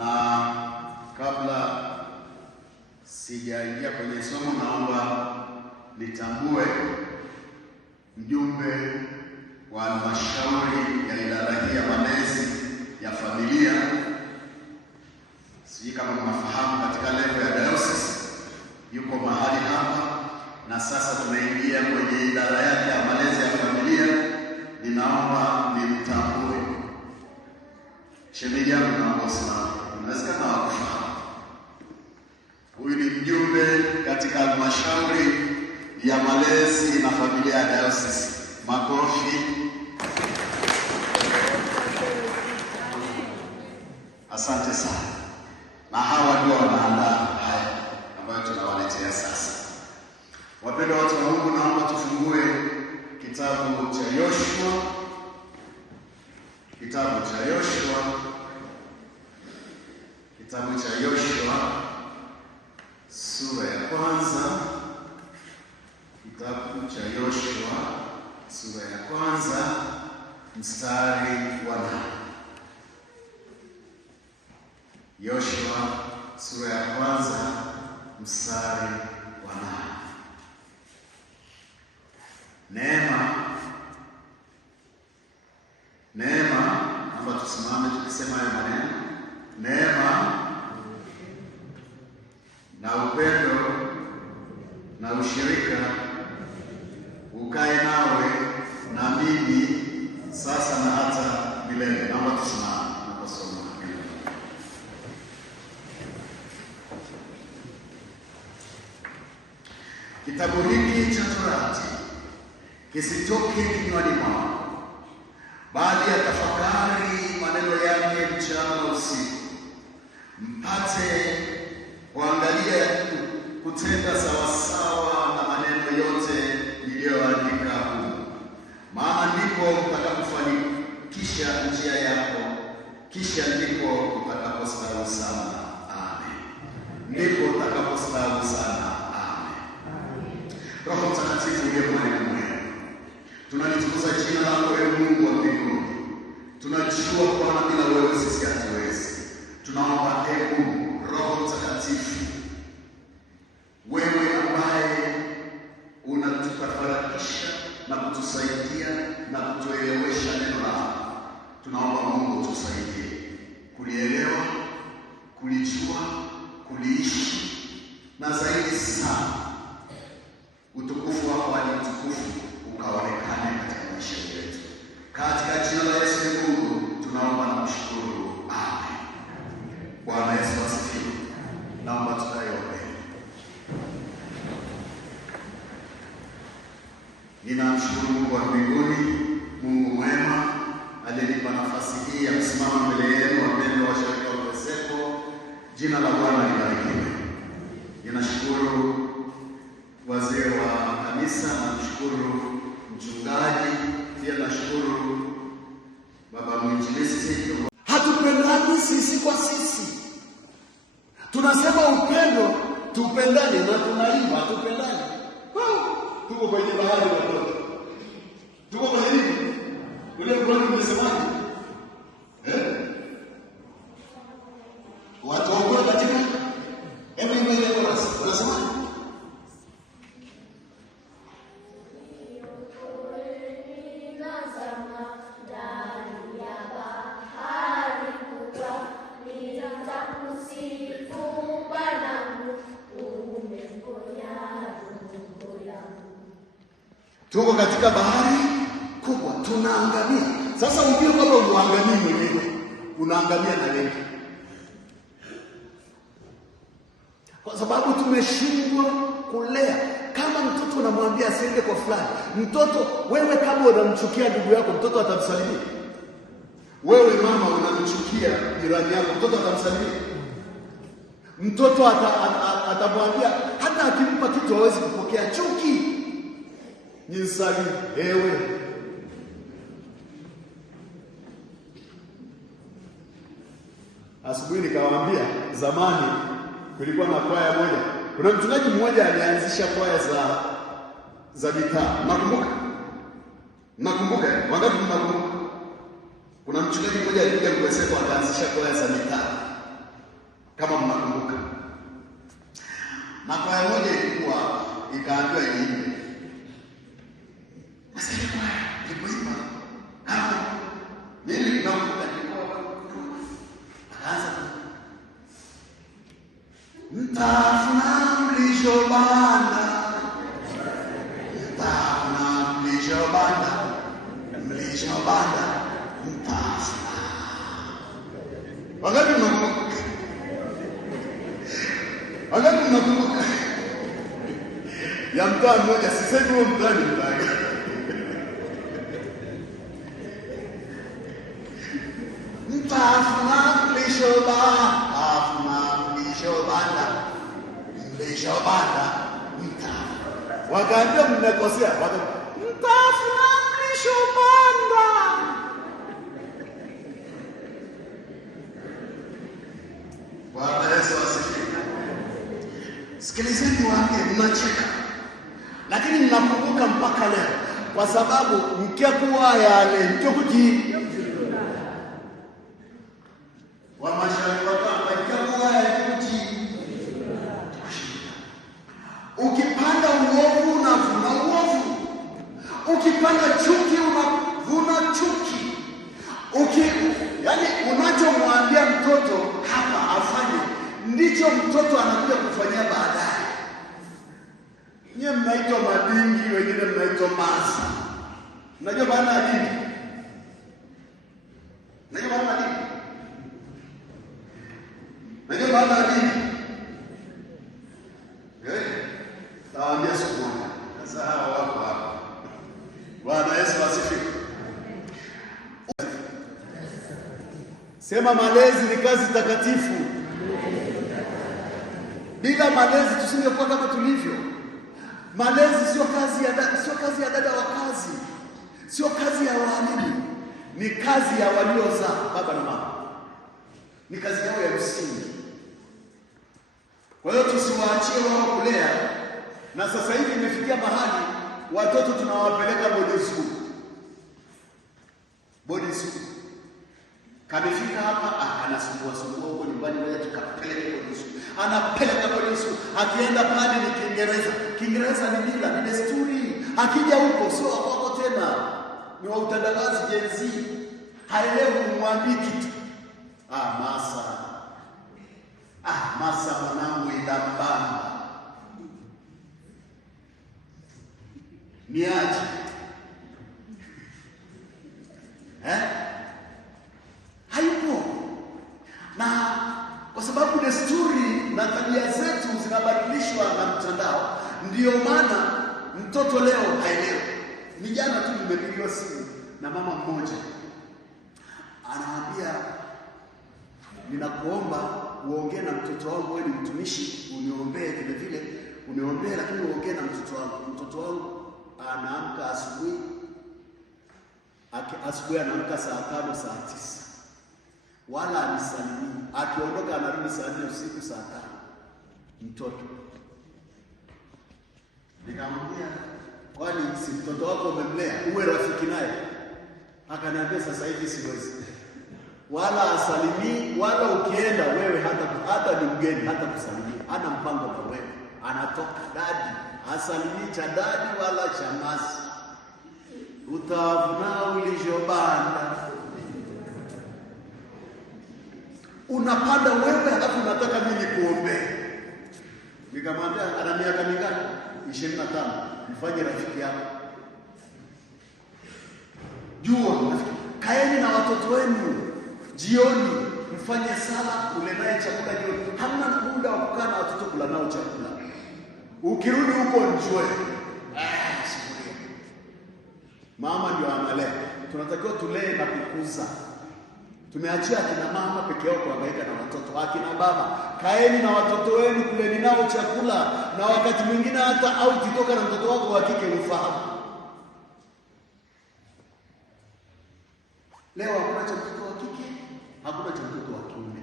Na kabla sijaingia kwenye somo, naomba nitambue mjumbe wa halmashauri ya idara hii ya malezi ya familia. Sijui kama mnafahamu, katika level ya diocese yuko mahali hapa, na sasa tunaingia kwenye idara yake ya malezi ya familia. Ninaomba nimtambue shemeji yangu, naomba usimame. Inawezekana hawakufahamu. Huyu ni mjumbe katika halmashauri ya malezi na familia ya diocese. Makofi. Asante sana. Na hawa ndio wanaandaa haya ambayo tunawaletea sasa. Wapendwa watu wa Mungu, naomba tufungue kitabu cha Yoshua. Kitabu cha Yoshua sura ya kwanza. Kitabu cha Yoshua sura ya kwanza mstari wa 8. Yoshua sura ya kwanza mstari wa 8. Neema, naomba tusimame tukisema haya maneno. Neema na upendo na ushirika ukae nawe na mimi sasa na hata milele. Naomba tusimame tunaposoma. Kitabu hiki cha Torati kisitoke kinywani mwako, bali atafakari maneno yake mchana usiku, mpate kuangalia kutenda sawasawa na maneno yote niliyoandika humu. Maana ndipo utakapofanikisha njia yako, kisha ndipo utakapostawi sana. Amen. Ndipo utakapostawi sana. Amen. Roho Mtakatifu uliye mwalimu mwema, tunalitukuza jina lako ewe Mungu wa mbinguni. Tunajua Bwana, bila wewe sisi hatuwezi. Tunaomba ewe Mungu Roho Mtakatifu, wewe ambaye unatufarakisha na kutusaidia na kutuelewesha neno lako, tunaomba Mungu tusaidie kulielewa, kulijua, kuliishi, na zaidi sana utukufu wako hadi utukufu ukaonekane katika maisha yetu. Katika jina la Yesu Mungu tunaomba na kushukuru. Amen. Bwana Yesu asifiwe. Naomba tukaombe. Ninamshukuru Mungu wa mbinguni, Mungu mwema aliyenipa nafasi hii ya kusimama mbele yenu, wapendwa washirika wa Peseko. Jina la Bwana libarikiwe. Ninashukuru wazee wa kanisa, namshukuru mchungaji, pia nashukuru baba mwinjilisti. Hatupendani sisi kwa sisi. Tunasema upendo, tupendane, na tunaimba hatupendani. Tuko kwenye bahari ya watoto. Tuko kwenye nini? Ule mkono umesemaje? Watu wako katika ile chorus. Unasemaje? Tuko katika bahari kubwa, tunaangamia. Sasa ujue kwamba unaangamia mwenyewe, unaangamia na wengi, kwa sababu tumeshindwa kulea. Kama mtoto unamwambia asiende kwa fulani, mtoto wewe kama unamchukia ndugu yako, mtoto atamsalimia. Wewe mama unamchukia jirani yako, mtoto atamsalimia. Mtoto atamwambia, hata akimpa kitu hawezi kupokea. Chuki Nisali ewe. Asubuhi nikawaambia, zamani kulikuwa na kwaya moja. Kuna mchungaji mmoja alianzisha kwaya za mitaa. Nakumbuka. Wangapi mnakumbuka? Kuna mchungaji mmoja alikuja Peseko akaanzisha kwaya za mitaa. mtafuna mlichobanda, mtafuna mlichobanda, mlichobanda mtafuna. Wangapi mnakumbuka? Wangapi mnakumbuka? Ya mtaa mmoja, sisemi huo mtaa ni mtaa. Mtafuna mlichobanda, mtafuna mlichobanda, mlichobanda mtafuna. Wakaambia mmekosea, mtafuna mlichobanda. Bwana Yesu asifiwe. Sikilizeni wake, mnacheka, lakini ninakumbuka mpaka leo, kwa sababu mkekuwa yale mtokuji wa mashauri wakamba mkekuwa yale mtokuji. Ukipanda uovu unavuna uovu, ukipanda chuki unavuna chuki. Yani unachomwambia mtoto hapa afanye, ndicho mtoto anakuja kufanyia baadaye. Nyie mnaitwa madingi, wengine mnaitwa masa. Unajua maana ya dini? Unajua maana ya dini? Unajua maana ya dini? Tawaambia siku moja. Sasa hawa wako hapa. Bwana Yesu asifiwe. Sema malezi ni kazi takatifu. Bila malezi tusingekuwa kama tulivyo. Malezi sio kazi ya dada wa kazi, sio kazi ya walimu, ni kazi ya waliozaa, baba na mama. Ni kazi yao ya msingi. Kwa hiyo tusiwaachie wao kulea. Na sasa hivi imefikia mahali watoto tunawapeleka boarding school. Boarding school. Kamefika hapa, anasumbua huko nyumbani, moja tukapeleke boarding school. Anapeleka boarding school, akienda pale ni Kiingereza. Kiingereza ni mila, ni desturi. Akija huko sio wako tena, ni wa utandawazi Gen Z. Haelewi umwambii kitu. Masa mwanangu idambana. Niaje? Haipo. Na kwa sababu desturi na tabia zetu zinabadilishwa na mtandao, ndio maana mtoto leo haelewi. Ni jana tu nimepigiwa simu na mama mmoja, anaambia, ninakuomba uongee na mtoto wangu, wewe ni mtumishi, uniombee vile vile, uniombee lakini uongee na mtoto wangu. Mtoto wangu anaamka asubuhi anaamka saa 5 saa 9. Wala anisalimii. Akiondoka anarudi saa 4 usiku saa 5. Mtoto. Nikamwambia, kwani si mtoto wako umemlea, uwe rafiki naye? Akaniambia, sasa hivi siwezi. Wala asalimii, wala ukienda wewe hata ni mgeni hata kusalimia. Hana mpango na wewe. Anatoka dadi, asalimii cha dadi wala cha masi. Utavuna ulichobanda. Unapanda wewe, halafu unataka mimi kuombea. Nikamwambia, ana miaka mingapi? 25. Mfanye rafiki yako. Jua, kaeni na watoto wenu jioni, mfanye sala, ule naye chakula jioni. Hamna muda wa kukaa na watoto kula nao chakula. Ukirudi huko enjoy. Sikulia. Mama ndio analea. Tunatakiwa tulee na kukuza. Tumeachia akina mama peke yao kuhangaika na watoto. Akina baba, kaeni na watoto wenu, kuleni nao chakula, na wakati mwingine hata au ukitoka na mtoto wako wa kike ufahamu. Leo hakuna cha mtoto wa kike, hakuna cha mtoto wa kiume.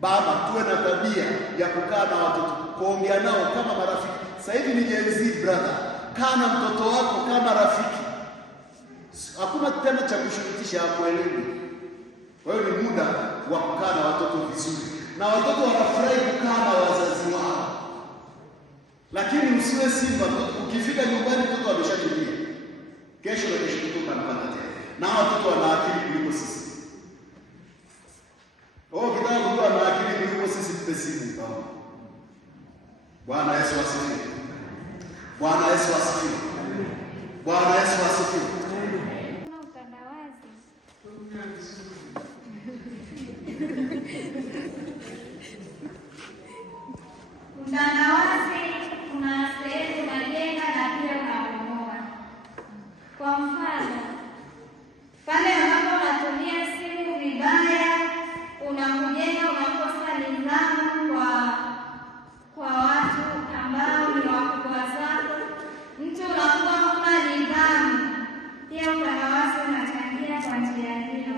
Baba, tuwe na tabia ya kukaa na watoto, kuongea nao kama marafiki. Sasa hivi ni Gen Z brother. Kaa na mtoto wako kama rafiki. Hakuna tena cha kushurutisha hakuelewi. Kwa hiyo ni muda wa kukaa na watoto vizuri. Na watoto wanafurahi kukaa na wazazi wao. Lakini usiwe simba, ukifika nyumbani mtoto ameshatulia. Kesho na kesho kutoka anapata tena. Na watoto wana akili kuliko sisi. Kitaka kujua ana akili kuliko sisi, mpe simu. Bwana Yesu asifiwe. Bwana Yesu asifiwe. Bwana Yesu asifiwe. Utandawazi kuna sehemu unajenga na pia unabomoa. Kwa mfano, pale ambapo unatumia simu vibaya, unakujenga, unakosa nidhamu kwa watu ambao ni wakubwa zako. Mtu unakuwa huna nidhamu. Pia utandawazi unachangia kwa njia hiyo.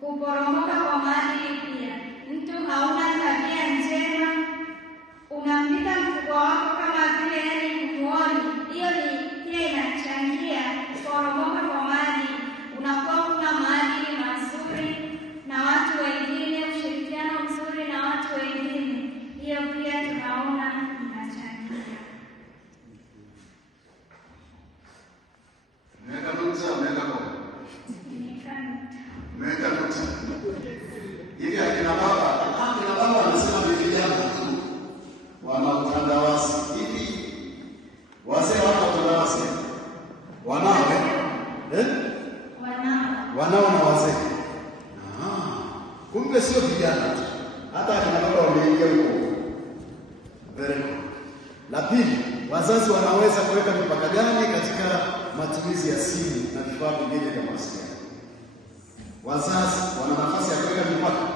Kuporomoka kwa maadili pia. Mtu hauna tabia njema, unampita mkubwa wako kama vile yani kumuoni. Hiyo ni pia inachangia kuporomoka kwa maadili. Unakuwa huna maadili mazuri na watu wengine, ushirikiano mzuri na watu wengine. Hiyo pia tunaona inachangia. Meka nukta. Hivi akina baba wanasema ni vijana tu wana utandawazi. Hivi wazee wana utandawazi? Wanao wanao na wazee. Kumbe sio vijana tu. Hata akina baba wameingia huko. Very good. La pili, wazazi wanaweza kuweka mipaka gani katika matumizi ya simu na vifaa vingine vya mawasiliano? Wazazi wana nafasi ya kuweka mipaka.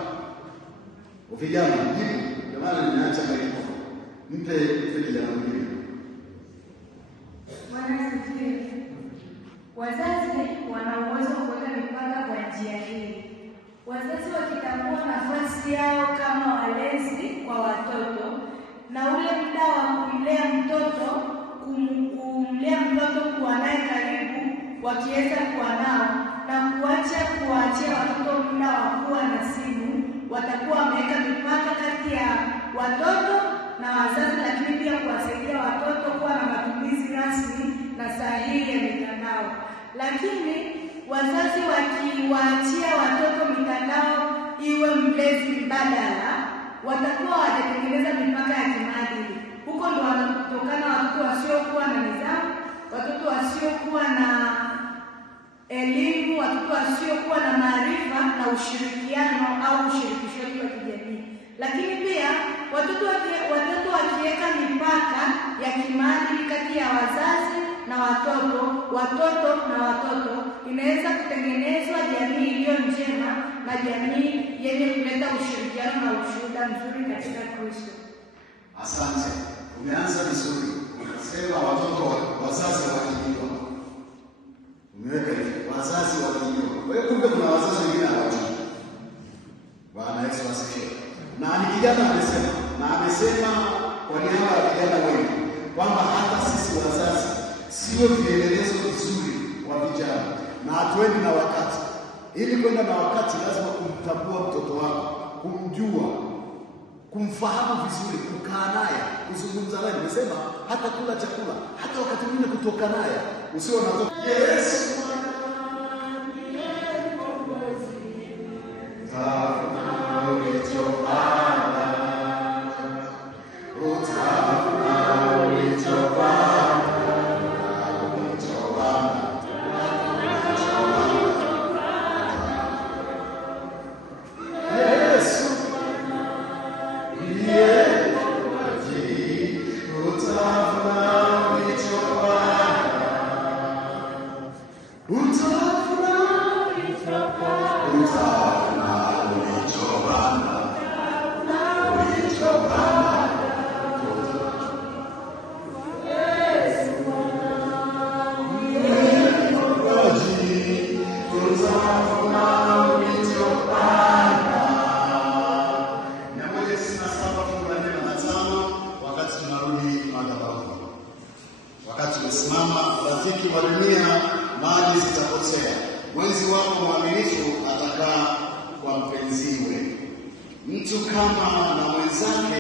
Vijana mjibu, jamani nimeacha maiko. Mpe kijana mwingine. Wazazi wana uwezo wa kuweka mipaka kwa njia hii. Wazazi wakitambua nafasi yao kama walezi kwa watoto na ule muda wa kumlea mtoto kuwa naye karibu, wakiweza kuwa nao na kuachia watoto muda wa kuwa na simu, watakuwa wameweka mipaka kati ya watoto na wazazi, lakini pia kuwasaidia watoto kuwa na matumizi rasmi na sahihi ya mitandao. Lakini wazazi wakiwaachia watoto mitandao iwe mlezi mbadala, watakuwa wanatengeneza mipaka ya kimaadili. Huko ndo wanatokana watoto wasiokuwa na nidhamu, watoto wasiokuwa na elimu, watoto wasiokuwa na maarifa na ushirikiano au ushirikishaji wa kijamii. Lakini pia watoto wakiweka mipaka ya kimaadili kati ya wazazi na watoto na watoto, inaweza kutengenezwa jamii iliyo njema na jamii yenye kuleta ushirikiano na ushuhuda mzuri katika Kristo. Asante. Umeanza vizuri. Unasema watoto wazazi wakijua. Umeweka hivi, wazazi wakijua. Kwa hiyo kumbe kuna wazazi wengine hawajui. Bwana Yesu asifiwe. Na ni kijana amesema kwa niaba ya vijana wengi kwamba hata sisi wazazi sio vielelezo vizuri wa vijana na hatuendi na wakati. Ili kwenda na wakati lazima kumtambua mtoto wako, kumjua, kumfahamu vizuri, kukaa naye, kuzungumza naye. Nimesema hata kula chakula, hata wakati mwingine kutoka naye. Usio unatoka Yesu rafiki wa dunia, mali zitapotea. Mwenzi wako mwaminifu atakaa kwa mpenziwe. Mtu kama na